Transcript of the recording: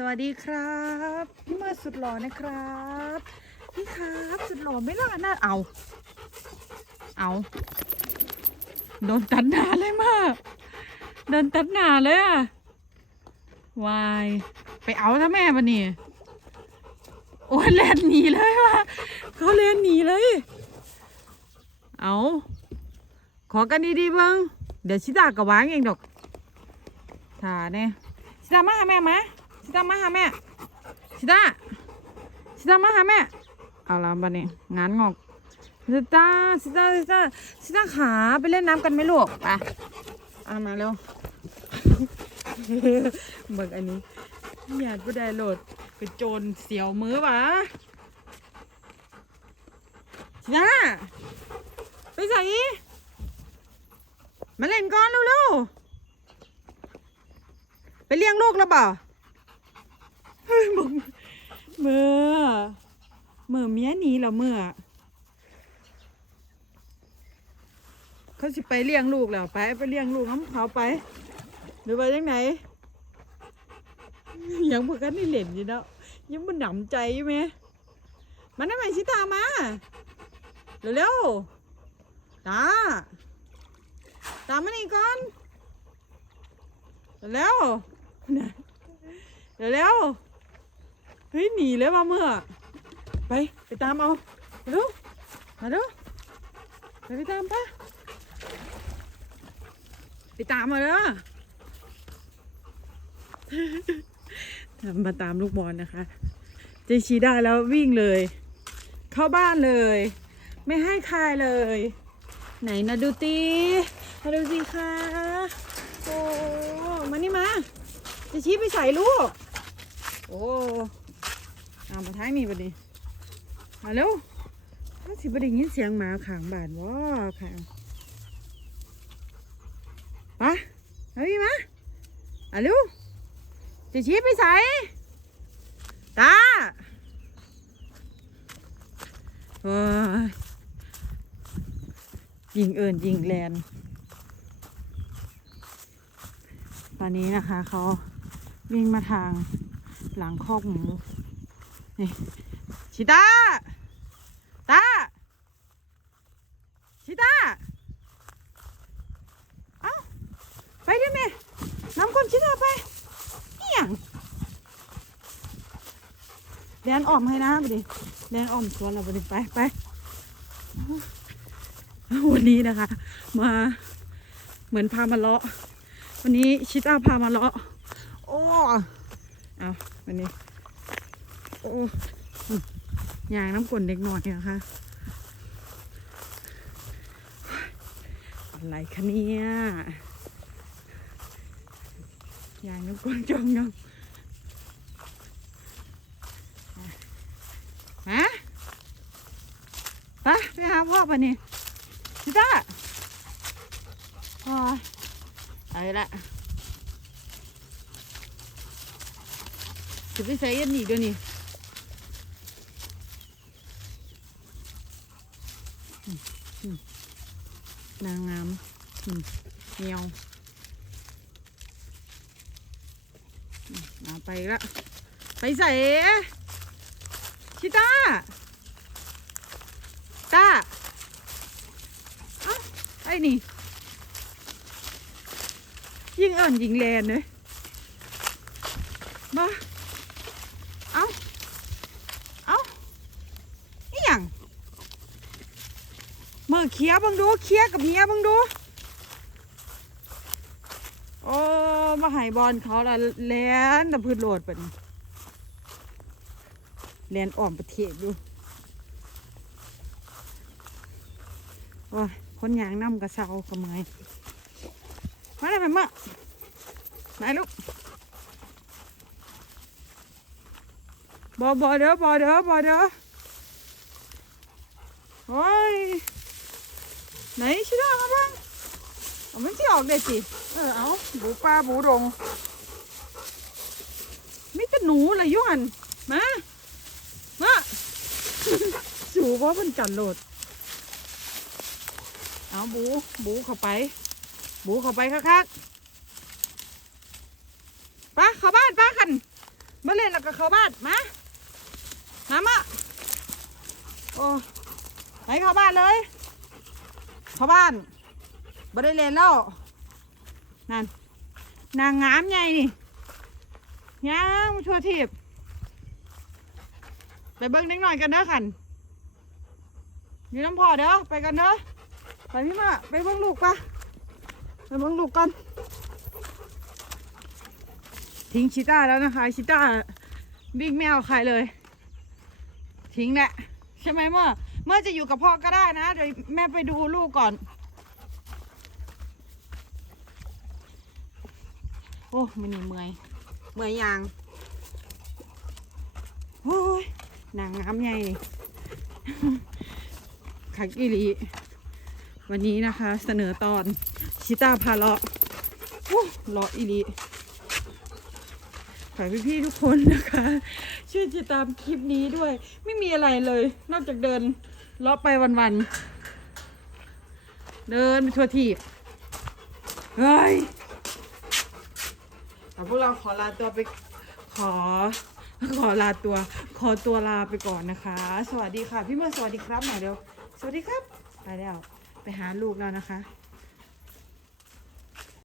สวัสดีครับพี่เมื่อสุดหล่อนะครับพี่ครับสุดหล่อไม่ล่ะน่าเอา เอาโดนตัดหนาเลยมากโดนตัดหนาเลยอะวายไปเอาถ้าแม่ปะนี่โอ้ยเลนหนีเลยว่ะเขาเลนหนีเลย เอาขอกันดีๆเบิ้งเดี๋ยวชิตากะวางเองดอกถ่าเนี่ยชิตามาหาแม่มา ชิตามาหาแม่ชิตาชิตามาหาแม่เอาละบันนี้งานงอกชิตาชิตาชิตาชิตาขาไปเล่นน้ำกันไหมลูกไปเอามาเร็วเบิกอันนี้หยาดผู้ใดโหลดเป็นโจรเสียวมือวะชิตาไปใส่มาเล่นก่อนเร็วๆไปเลี้ยงลูกแล้วเปล่า เมึงเมื่อเมื่อเมียหนีแล้วเมื่อเขาสิไปเลี้ยงลูกแล้วไปไปเลี้ยงลูกน้ำเขาไป หรือว่ายังไงยังพวกกันนี่เล่นอยู่เนาะยังมันหนำใจอยู่ไหมมันได้ไมชิตามาเร็วๆตาตามมานี่ก่อนเร็วๆเร็ว เฮ้ยหนีเลยว่าเมื่อ ไปไปตามเอาเร็วมาเร็วไปไปตามปะไปตามมาเด้อมาตามลูกบอลนะคะ เจชีได้แล้ววิ่งเลย เข้าบ้านเลย ไม่ให้ใครเลย ไหนนะดูตีมาดูสิคะโอ้มานี่มาจะชี้ไปใส่ลูก โอ้ เอามาท้ายมีบัดนี้มาเร็วถ้าสิบได้ยินเสียงหมาขางบานว้าค่ะไปเอาพี่มาเอาเร็วจะชี้ไปใส่ตาโอ้ยยิงเอิญยิงแลนตอนนี้นะคะเขาวิ่งมาทางหลังคอกหมู ชิตาตาชิตาเอ้าไปด้วยแม่น้ำคนชิตาไปเอี่ยงแดนอ้อมให้นะไปดิแดนอ้อมสวนเราไปดิไปไปวันนี้นะคะ มาเหมือนพามาเลาะ วันนี้ชิต้าพามาเลาะ โอ้ เอาวันนี้ โอ้ยางน้ำกลนเด็กหน่อยนะคะอะไรคะเนี่ยยางน้ำกลนจงยังฮะไปไปหาพ่อปะนี่ชิต้าโอ้ยไปละจะไปใส่ยันหนีด้วยนี่อืมอืม นางงามเมียวมาไปละไปใส่ชิต้าตาอไอ้นี่ ยิงอ่อนยิงแลนเลยมาเอาอีหยังเมือเคลียบังดูเคลียกับเฮียบังดู โอ้มาหายบอลเขาละแลนต่พืชโหลดเป็นแลนอ่อมประเทศดูโอ้ยคนยางน้ำกระเซากระไม้มาเลยแม่มื่อมาลูกบอบอเด้อบอเด้อบอเด้อโอ้ยไหนชิดามาบ้างเอา มันที่ออกได้สิเออเอาบูปลาบูดงไม่จะหนูอะไรยุ่หันมามาสูบว่ามันจันโหลดเอาบูบูเข้าไป บูเข้าไปคักๆป้าเข้าบ้านป้าคันมาเล่นแล้วก็เข้าบ้านมามามาโอ้ไปเข้าบ้านเลย เข้าบ้าน บ่ได้เล่นแล้วนั่นนางงามใหญ่นี่ย่างมาชัวร์ทีบไปเบิ้งนิดหน่อยกันเด้อขันอยู่น้ำพอเด้อไปกันเด้อไปพี่มาไปเบิ้งลูกปะไปเบิ้งลูกกันทิ้งชิต้าแล้วนะคะชิต้าบิ๊กไม่เอาใครเลย ทิ้งแหละใช่ไหมเมื่อเมื่อจะอยู่กับพ่อก็ได้นะเดี๋ยวแม่ไปดูลูกก่อน โอ้มันนี่เมื่อยเมื่อยยางโอ้ยนางงามใหญ่ขักอีหลีวันนี้นะคะเสนอตอนชิต้าพาเลาะโอ้เลาะอีหลีฝากพี่ๆทุกคนนะคะ ช่วยติดตามคลิปนี้ด้วย ไม่มีอะไรเลย นอกจากเดินเลาะไปวันๆ เดินไปทั่วที่เฮ้ย แต่พวกเราขอลาตัวไปขอ ขอลาตัว ขอตัวลาไปก่อนนะคะ สวัสดีค่ะ พี่เมื่อสวัสดีครับหน่อยเร็วสวัสดีครับไปแล้วไปหาลูกแล้วนะคะ